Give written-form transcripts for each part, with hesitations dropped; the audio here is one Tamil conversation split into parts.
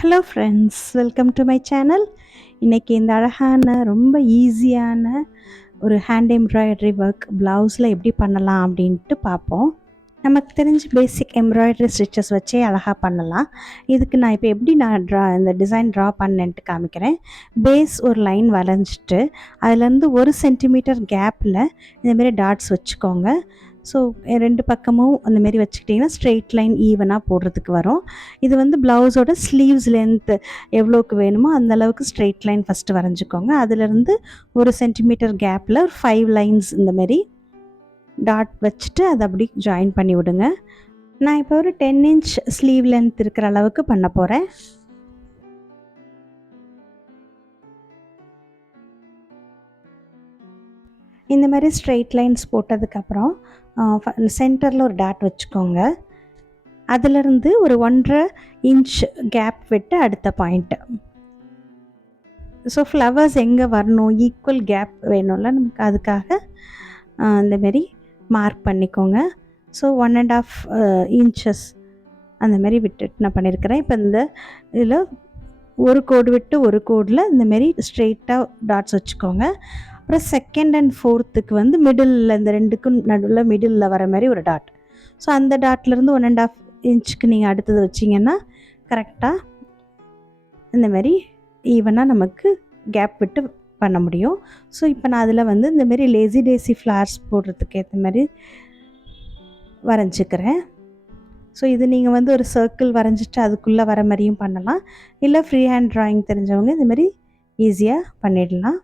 Hello friends, welcome to my channel. இன்றைக்கி இந்த அழகான ரொம்ப ஈஸியான ஒரு ஹேண்ட் எம்ப்ராய்டரி ஒர்க் ப்ளவுஸில் எப்படி பண்ணலாம் அப்படின்ட்டு பார்ப்போம். நமக்கு தெரிஞ்ச பேசிக் எம்ப்ராய்டரி ஸ்டிச்சஸ் வச்சே அழகாக பண்ணலாம். இதுக்கு நான் இப்போ எப்படி இந்த டிசைன் ட்ரா பண்ணேன்ட்டு காமிக்கிறேன். பேஸ் ஒரு லைன் வரைஞ்சிட்டு அதுலேருந்து 1 சென்டிமீட்டர் கேப்பில் இந்தமாரி டாட்ஸ் வச்சுக்கோங்க. ஸோ 2 பக்கமும் அந்தமாரி வச்சுக்கிட்டிங்கன்னா ஸ்ட்ரெயிட் லைன் ஈவனாக போடுறதுக்கு வரும். இது வந்து ப்ளவுஸோட ஸ்லீவ்ஸ் லென்த்து எவ்வளோக்கு வேணுமோ அந்தளவுக்கு ஸ்ட்ரெயிட் லைன் ஃபஸ்ட்டு வரைஞ்சிக்கோங்க. அதுலேருந்து 1 சென்டிமீட்டர் கேப்பில் 5 லைன்ஸ் இந்தமாரி டாட் வச்சுட்டு அதை அப்படி ஜாயின் பண்ணி விடுங்க. நான் இப்போ ஒரு 10 இன்ச் ஸ்லீவ் லென்த் இருக்கிற அளவுக்கு பண்ண போகிறேன். இந்த மாதிரி ஸ்ட்ரெயிட் லைன்ஸ் போட்டதுக்கப்புறம் சென்டரில் ஒரு டாட் வச்சுக்கோங்க. அதிலிருந்து ஒரு 1.5 இன்ச் கேப் விட்டு அடுத்த பாயிண்ட்டு. ஸோ ஃப்ளவர்ஸ் எங்கே வரணும், ஈக்குவல் கேப் வேணும்ல நமக்கு, அதுக்காக இந்தமாரி மார்க் பண்ணிக்கோங்க. ஸோ 1.5 இன்ச்சஸ் அந்தமாரி விட்டுட்டு நான் பண்ணியிருக்கிறேன். இப்போ இந்த இதில் ஒரு கோடு விட்டு ஒரு கோடில் இந்தமாரி ஸ்ட்ரெயிட்டாக டாட்ஸ் வச்சுக்கோங்க. அப்புறம் செகண்ட் அண்ட் ஃபோர்த்துக்கு வந்து மிடில், இந்த ரெண்டுக்கும் நடுவில் மிடில் வர மாதிரி ஒரு டாட். ஸோ அந்த டாட்லேருந்து 1.5 இன்ச்சுக்கு நீங்கள் அடுத்தது வச்சிங்கன்னா கரெக்டாக இந்தமாரி ஈவனாக நமக்கு கேப் விட்டு பண்ண முடியும். ஸோ இப்போ நான் அதில் வந்து இந்தமாரி லேசி டேசி ஃப்ளார்ஸ் போடுறதுக்கு ஏற்ற மாதிரி வரைஞ்சிக்கிறேன். ஸோ இது நீங்கள் வந்து ஒரு சர்க்கிள் வரைஞ்சிட்டு அதுக்குள்ளே வர மாதிரியும் பண்ணலாம். இல்லை ஃப்ரீ ஹேண்ட் ட்ராயிங் தெரிஞ்சவங்க இந்தமாரி ஈஸியாக பண்ணிடலாம்.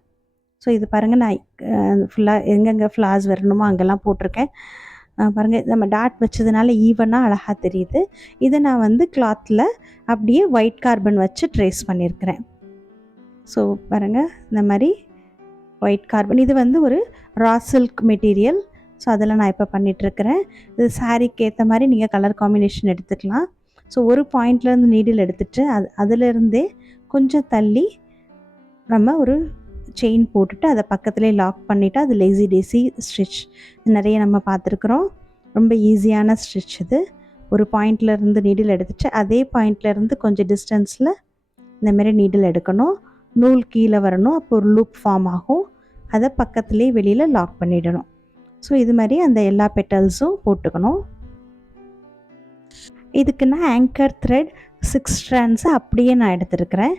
ஸோ இது பாருங்கள், நான் ஃபுல்லாக எங்கெங்கே ஃப்ளார்ஸ் வரணுமோ அங்கெல்லாம் போட்டிருக்கேன். பாருங்கள், நம்ம டாட் வச்சதுனால ஈவனாக அழகாக தெரியுது. இதை நான் வந்து கிளாத்தில் அப்படியே ஒயிட் கார்பன் வச்சு ட்ரேஸ் பண்ணியிருக்கிறேன். ஸோ பாருங்கள், இந்த மாதிரி ஒயிட் கார்பன், இது வந்து ஒரு ரா சில்க் மெட்டீரியல். ஸோ அதில் நான் இப்போ பண்ணிகிட்ருக்கிறேன். இது சாரீக்கு ஏற்ற மாதிரி நீங்கள் கலர் காம்பினேஷன் எடுத்துக்கலாம். ஸோ ஒரு பாயிண்ட்லேருந்து நீடில் எடுத்துகிட்டு அதிலேருந்தே கொஞ்சம் தள்ளி நம்ம ஒரு செயின் போட்டுட்டு அதை பக்கத்துலேயே லாக் பண்ணிவிட்டு அது லேசி டேசி ஸ்டிச் நிறைய நம்ம பார்த்துருக்குறோம். ரொம்ப ஈஸியான ஸ்டிச் இது. ஒரு பாயிண்ட்லேருந்து நீடில் எடுத்துகிட்டு அதே பாயிண்ட்லேருந்து கொஞ்சம் டிஸ்டன்ஸில் இந்தமாரி நீடில் எடுக்கணும். நூல் கீழே வரணும். அப்போ ஒரு லூப் ஃபார்ம் ஆகும். அதை பக்கத்துலேயே வெளியில் லாக் பண்ணிடணும். ஸோ இது மாதிரி அந்த எல்லா பெட்டல்ஸும் போட்டுக்கணும். இதுக்கு நான் ஆங்கர் த்ரெட் 6 ஸ்ட்ராண்ட்ஸை அப்படியே நான் எடுத்துருக்கிறேன்.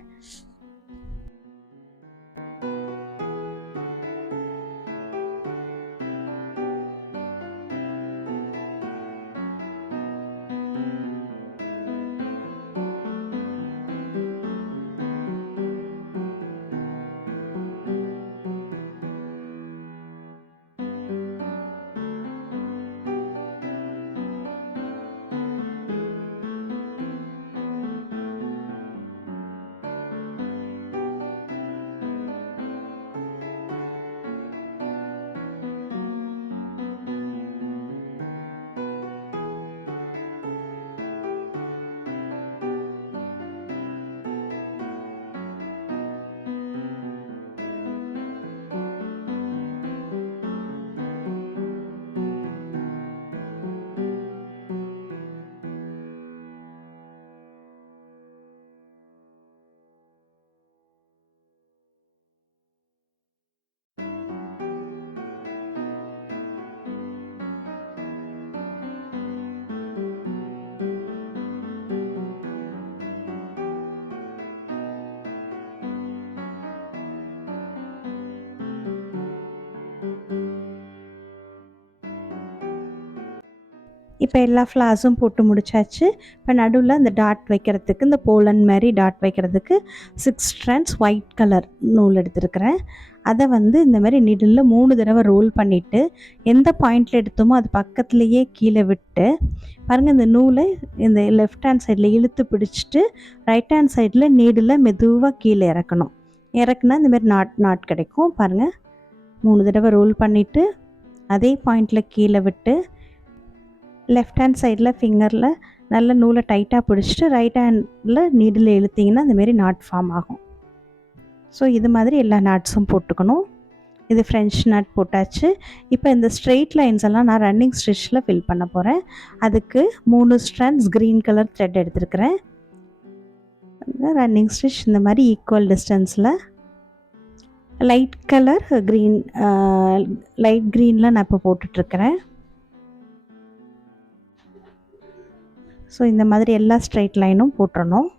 இப்போ எல்லா ஃப்ளார்ஸும் போட்டு முடிச்சாச்சு. இப்போ நடுவில் இந்த டாட் வைக்கிறதுக்கு, இந்த போலன் மாதிரி டாட் வைக்கிறதுக்கு 6 ஸ்ட்ராண்ட்ஸ் ஒயிட் கலர் நூல் எடுத்துருக்கிறேன். அதை வந்து இந்த மாதிரி நீடில் 3 தடவை ரோல் பண்ணிவிட்டு எந்த பாயிண்டில் எடுத்தோமோ அது பக்கத்துலேயே கீழே விட்டு பாருங்கள், இந்த நூலை இந்த லெஃப்ட் ஹேண்ட் சைடில் இழுத்து பிடிச்சிட்டு ரைட் ஹேண்ட் சைடில் நீடில் மெதுவாக கீழே இறக்கணும். இறக்குனா இந்தமாரி நாட் கிடைக்கும். பாருங்கள், 3 தடவை ரோல் பண்ணிவிட்டு அதே பாயிண்டில் கீழே விட்டு லெஃப்ட் ஹேண்ட் சைடில் ஃபிங்கரில் நல்ல நூலை டைட்டாக பிடிச்சிட்டு ரைட் ஹேண்டில் நீடில் இழுத்திங்கன்னா இந்தமாரி நாட் ஃபார்ம் ஆகும். ஸோ இது மாதிரி எல்லா நாட்ஸும் போட்டுக்கணும். இது ஃப்ரெஞ்ச் நாட் போட்டாச்சு. இப்போ இந்த ஸ்ட்ரெயிட் லைன்ஸ் எல்லாம் நான் ரன்னிங் ஸ்டிச்சில் ஃபில் பண்ண போகிறேன். அதுக்கு 3 ஸ்ட்ராண்ட்ஸ் க்ரீன் கலர் த்ரெட் எடுத்துருக்கிறேன். பாருங்கள் ரன்னிங் ஸ்டிச் இந்த மாதிரி ஈக்குவல் டிஸ்டன்ஸில் லைட் கலர் க்ரீன், லைட் க்ரீனில் நான் இப்போ போட்டுட்ருக்கிறேன். ஸோ இந்த மாதிரி எல்லா ஸ்ட்ரைட் லைனும் போட்டுறணும்.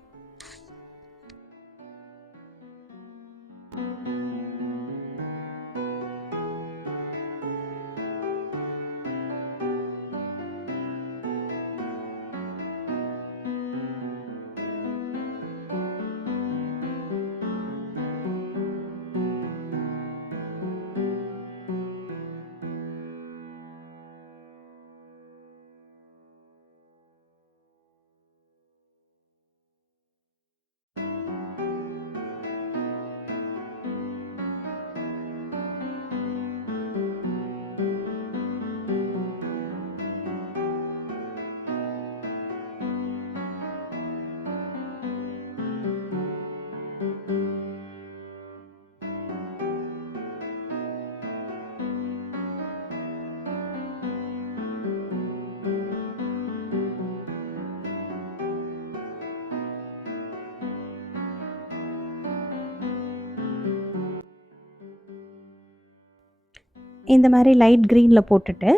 இந்த மாதிரி லைட் க்ரீனில் போட்டுட்டு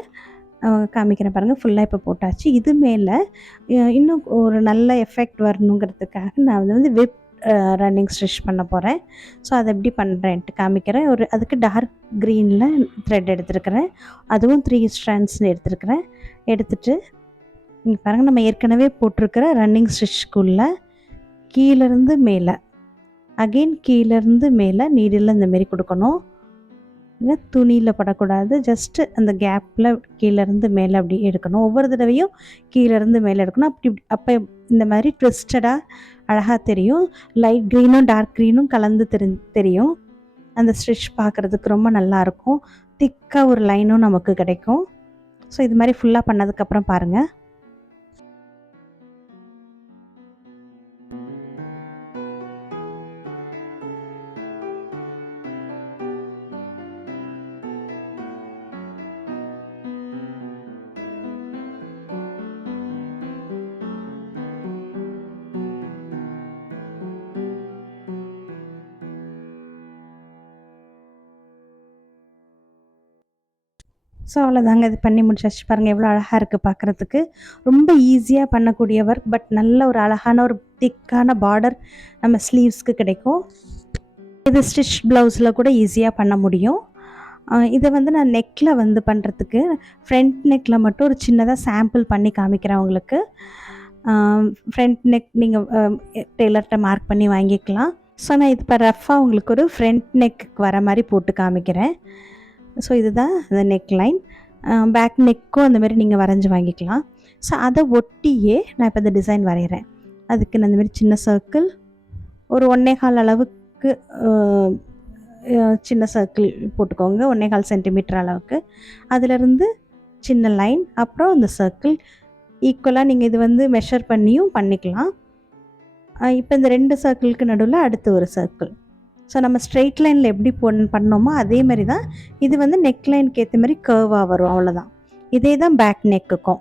காமிக்கிறேன் பாருங்கள். ஃபுல்லாக இப்போ போட்டாச்சு. இது மேலே இன்னும் ஒரு நல்ல எஃபெக்ட் வரணுங்கிறதுக்காக நான் வந்து விப் ரன்னிங் ஸ்டிச் பண்ண போகிறேன். ஸோ அதை எப்படி பண்ணுறேன்ட்டு காமிக்கிறேன். அதுக்கு டார்க் க்ரீனில் த்ரெட் எடுத்துருக்கிறேன். அதுவும் 3 ஸ்ட்ராண்ட்ஸ் எடுத்துருக்கிறேன். எடுத்துகிட்டு இங்கே பாருங்கள், நம்ம ஏற்கனவே போட்டிருக்கிற ரன்னிங் ஸ்டிச்சுக்குள்ளே கீழேருந்து மேலே அகெயின் கீழேருந்து மேலே நீடில் இந்தமாரி கொடுக்கணும். துணியில் படக்கூடாது. ஜஸ்ட்டு அந்த கேப்பில் கீழேருந்து மேலே அப்படி எடுக்கணும். ஒவ்வொரு தடவையும் கீழேருந்து மேலே எடுக்கணும். அப்போ இந்த மாதிரி ட்விஸ்டடாக அழகாக தெரியும். லைட் க்ரீனும் டார்க் க்ரீனும் கலந்து தெரியும். அந்த ஸ்டிச் பார்க்குறதுக்கு ரொம்ப நல்லாயிருக்கும். திக்காக ஒரு லைனும் நமக்கு கிடைக்கும். ஸோ இது மாதிரி ஃபுல்லாக பண்ணதுக்கப்புறம் பாருங்கள். ஸோ அவ்வளோதாங்க, இது பண்ணி முடிச்சாச்சு. பாருங்கள் எவ்வளோ அழகாக இருக்குது பார்க்குறதுக்கு. ரொம்ப ஈஸியாக பண்ணக்கூடிய ஒர்க், பட் நல்ல ஒரு அழகான ஒரு திக்கான பார்டர் நம்ம ஸ்லீவ்ஸ்க்கு கிடைக்கும். இது ஸ்டிச் ப்ளவுஸில் கூட ஈஸியாக பண்ண முடியும். இதை வந்து நான் நெக்கில் வந்து பண்ணுறதுக்கு ஃப்ரண்ட் நெக்கில் மட்டும் ஒரு சின்னதாக சாம்பிள் பண்ணி காமிக்கிறேன் உங்களுக்கு. ஃப்ரண்ட் நெக் நீங்கள் டெய்லர்கிட்ட மார்க் பண்ணி வாங்கிக்கலாம். ஸோ நான் இது இப்போ ரஃப்பாக உங்களுக்கு ஒரு ஃப்ரண்ட் நெக்கு வர மாதிரி போட்டு காமிக்கிறேன். ஸோ இதுதான் அந்த நெக் லைன். பேக் நெக்கும் அந்தமாரி நீங்கள் வரைஞ்சி வாங்கிக்கலாம். ஸோ அதை ஒட்டியே நான் இப்போ இந்த டிசைன் வரைகிறேன். அதுக்கு நான் இந்தமாரி சின்ன சர்க்கிள், ஒரு 1.25 அளவுக்கு சின்ன சர்க்கிள் போட்டுக்கோங்க. 1.25 சென்டிமீட்டர் அளவுக்கு. அதிலிருந்து சின்ன லைன், அப்புறம் அந்த சர்க்கிள் ஈக்குவலாக நீங்கள் இது வந்து மெஷர் பண்ணியும் பண்ணிக்கலாம். இப்போ இந்த 2 சர்க்கிளுக்கு நடுவில் அடுத்து ஒரு சர்க்கிள். ஸோ நம்ம ஸ்ட்ரெயிட் லைனில் எப்படி பண்ணோமோ அதே மாதிரி தான் இது வந்து நெக் லைனுக்கு ஏற்ற மாதிரி கர்வாக வரும். அவ்வளோதான். இதே தான் பேக் நெக்குக்கும்.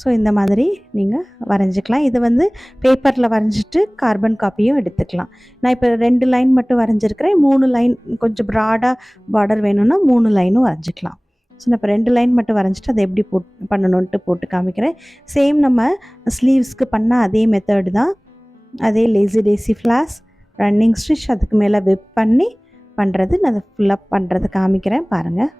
ஸோ இந்த மாதிரி நீங்கள் வரைஞ்சிக்கலாம். இது வந்து பேப்பரில் வரைஞ்சிட்டு கார்பன் காப்பியும் எடுத்துக்கலாம். நான் இப்போ 2 லைன் மட்டும் வரைஞ்சிருக்கிறேன். 3 லைன் கொஞ்சம் ப்ராடாக பார்டர் வேணும்னா 3 லைனும் வரைஞ்சிக்கலாம். ஸோ நான் இப்போ 2 லைன் மட்டும் வரைஞ்சிட்டு அதை எப்படி பண்ணணுன்ட்டு போட்டு காமிக்கிறேன். சேம் நம்ம ஸ்லீவ்ஸ்க்கு பண்ணால் அதே மெத்தடு தான். அதே lazy daisy flaws, running stitch, அதுக்கு மேலே விப் பண்ணி பண்ணுறது. நான் அதை ஃபுல்லாக பண்ணுறது காமிக்கிறேன் பாருங்கள்.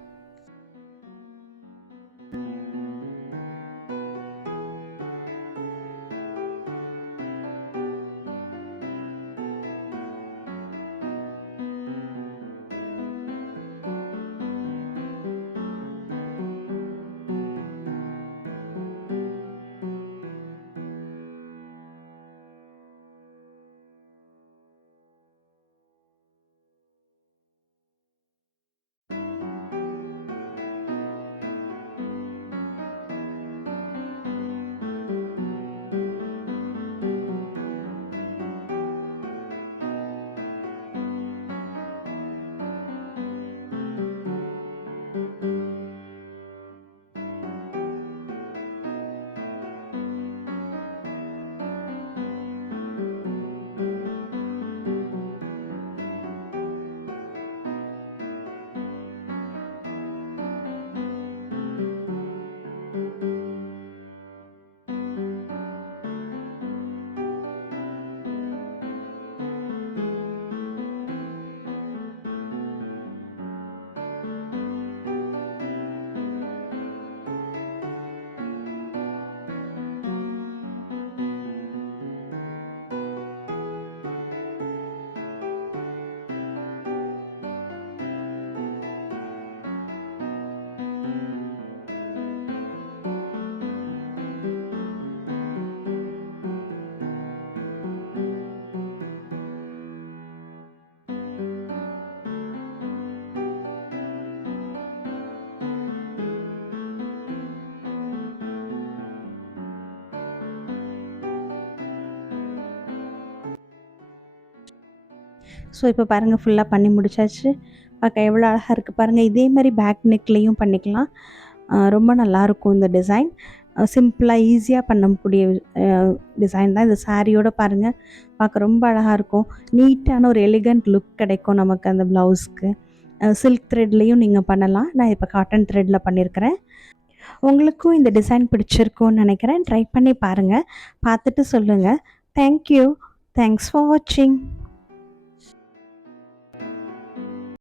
ஸோ இப்போ பாருங்கள் ஃபுல்லாக பண்ணி முடிச்சாச்சு. பார்க்க எவ்வளோ அழகாக இருக்குது பாருங்கள். இதே மாதிரி பேக் நெக்லேயும் பண்ணிக்கலாம். ரொம்ப நல்லாயிருக்கும் இந்த டிசைன். சிம்பிளாக ஈஸியாக பண்ணக்கூடிய டிசைன் தான். இந்த சாரியோட பாருங்கள் பார்க்க ரொம்ப அழகாக இருக்கும். நீட்டான ஒரு எலிகண்ட் லுக் கிடைக்கும் நமக்கு அந்த ப்ளவுஸ்க்கு. சில்க் த்ரெட்லேயும் நீங்கள் பண்ணலாம். நான் இப்போ காட்டன் த்ரெட்டில் பண்ணியிருக்கிறேன். உங்களுக்கும் இந்த டிசைன் பிடிச்சிருக்கும்னு நினைக்கிறேன். ட்ரை பண்ணி பாருங்கள். பார்த்துட்டு சொல்லுங்கள். தேங்க்யூ. தேங்க்ஸ் ஃபார் வாட்சிங்.